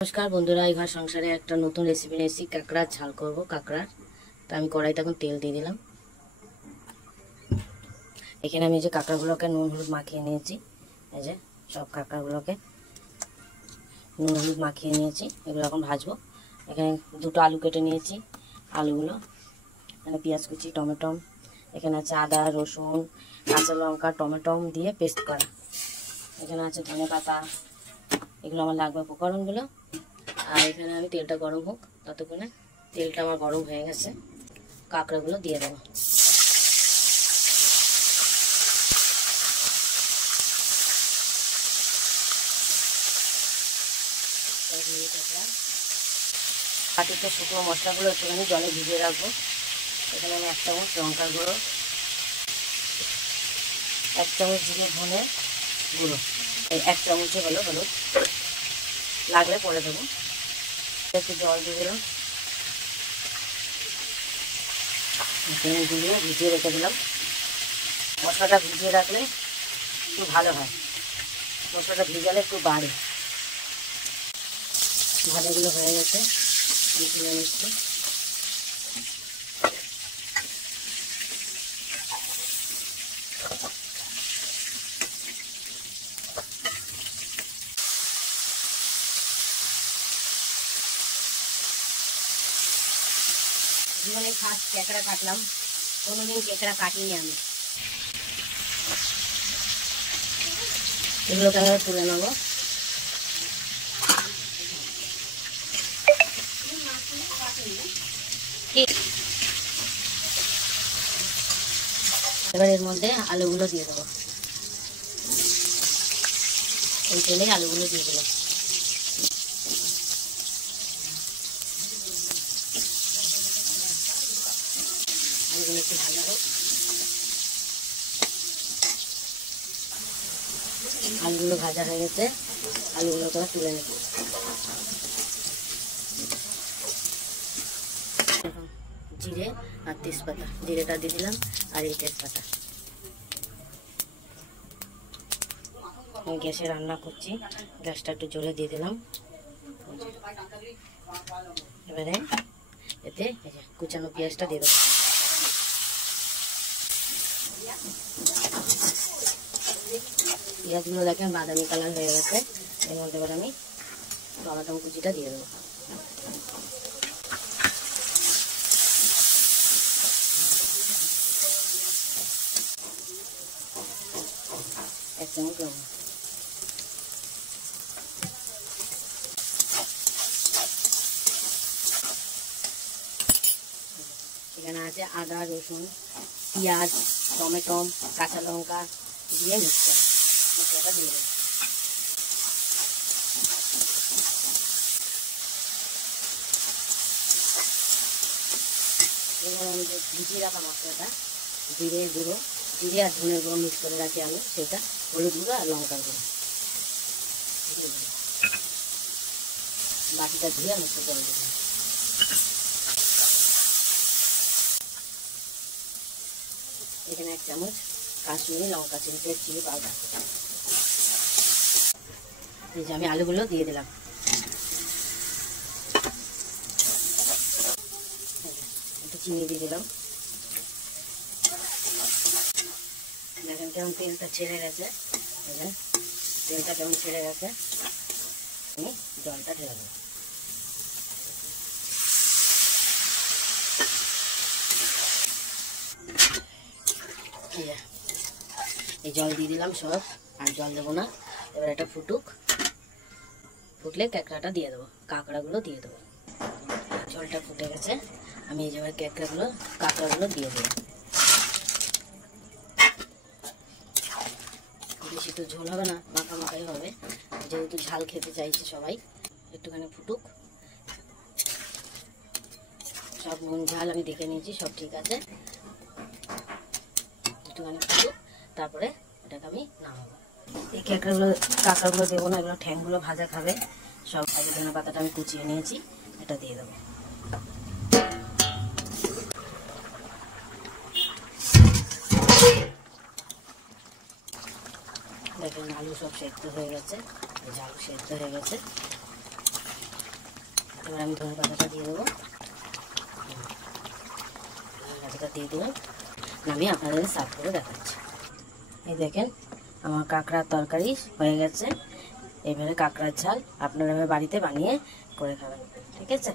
नमस्कार बंधुरा घर संसारे एक नतून रेसिपि निয়েছি काकड़ार झाल करब काकड़ार तो आमी कड़ाईते এখন तेल দিয়ে দিলাম। এখানে আমি যে কাকড়াগুলোকে নুন হলুদ মাখিয়ে নিয়েছি, এই যে সব কাকড়াগুলোকে নুন হলুদ মাখিয়ে নিয়েছি, এগুলো এখন ভাজবো। এখানে দুটো আলু কেটে নিয়েছি, আলুগুলো এখানে পেঁয়াজ কুচি টমেটো এখানে আছে আদা রসুন কাঁচা লঙ্কা টমেটো দিয়ে পেস্ট করা, এখানে আছে ধনে পাতা, এগুলো আমার লাগবে উপকরণগুলো। আর এখানে আমি তেলটা গরম হোক ততক্ষণে, তেলটা আমার গরম হয়ে গেছে, কাঁকড়াগুলো দিয়ে দেবো। বাটিতে শুকনো মশলাগুলো একটুখানি জলে ভিজিয়ে রাখবো। এখানে আমি 1 চামচ লঙ্কার গুঁড়ো, 1 চামচ জিরে ধনে গুঁড়ো, এই 1 চামচই হলো হলুদ, লাগলে পরে দেবো। একটু জল দিয়ে দিলাম, গুলিয়ে ভিজিয়ে রেখে দিলাম। মশলাটা ভিজিয়ে রাখলে একটু ভালো হয়, মশলাটা ভিজালে একটু বাড়ে। ভাজাগুলো হয়ে গেছে, তুলে নিচ্ছি। জীবনে ফার্স্ট কেকড়া কাটলাম, কোনোদিন কেকড়া কাটিনি আমি। এগুলোকে আমি তুলে নেবো। এবার এর মধ্যে আলুগুলো দিয়ে দেবো, এই তেলে আলুগুলো দিয়ে দিলাম। আলুগুলো একটু ভাজা হোক, আলুগুলো ভাজা হয়ে গেছে, আলুগুলো করে তুলে নেব। জিরে আর তেজপাতা, জিরেটা দিয়ে দিলাম আর এই তেজপাতা। আমি গ্যাসে রান্না করছি, গ্যাসটা একটু জোরে দিয়ে দিলাম। এবারে এতে কুচানো পেঁয়াজটা দিয়ে দেবো। পেঁয়াজগুলো দেখেন বাদামি কালার হয়ে গেছে, এর মধ্যে এবার আমি টমেটো কুচিটা দিয়ে দেবো। এক চামচ লবণ, এখানে আছে আদা রসুন পেঁয়াজ টমেটো কাঁচা লঙ্কা দিয়ে মশলাটা দিয়ে দেবো। এবার আমি যে ভিজিয়ে রাখা মশলাটা, জিরে গুঁড়ো, জিরে আর ধনের গুঁড়ো মিক্স করে রাখি আমি, সেটা হলুদ গুঁড়ো আর লঙ্কার গুঁড়ো বাটিটা ধুয়ে আমি একটু জল দেবো। এখানে 1 চামচ কাশ্মীরি লঙ্কা চিলি পাউডার, এই যে আমি আলুগুলো দিয়ে দিলাম। একটু চিনি দিয়ে দিলাম। দেখেন কেমন তেলটা ছেড়ে গেছে, তেলটা কেমন ছেড়ে গেছে। আমি জলটা ঢেলে দেবো। এই জল দিয়ে দিলাম সব, আর জল দেবো না। এবার এটা ফুটুক, ফুটলে কাঁকড়াটা দিয়ে দেবো, কাঁকড়াগুলো দিয়ে দেবো। জলটা ফুটে গেছে, আমি এই যে কাঁকড়াগুলো দিয়ে দেবো। বেশি তো ঝোল হবে না, মাখামাখাই হবে, যেহেতু ঝাল খেতে চাইছে সবাই। একটুখানি ফুটুক, সব নুন ঝাল আমি দেখে নিয়েছি, সব ঠিক আছে। একটুখানি ফুটুক, তারপরে এটাকে আমি নামাবো। এই কাঁকড়াগুলো দেবো না, এগুলো ঠ্যাংগুলো ভাজা খাবে সব। আগে ধনে পাতাটা আমি কুচিয়ে নিয়েছি, এটা দিয়ে দেবো। দেখেন আলু সব সেদ্ধ হয়ে গেছে, আলু সেদ্ধ হয়ে গেছে। এবার আমি ধনে পাতাটা দিয়ে দেবো। পাতাটা দিয়ে দিলাম, আমি আপনাদের সার্ভ করে দেখাচ্ছি। এই দেখেন আমার কাঁকড়ার তরকারি হয়ে গেছে। এবারে কাঁকড়ার ঝাল আপনারা বাড়িতে বানিয়ে করে খাবেন, ঠিক আছে।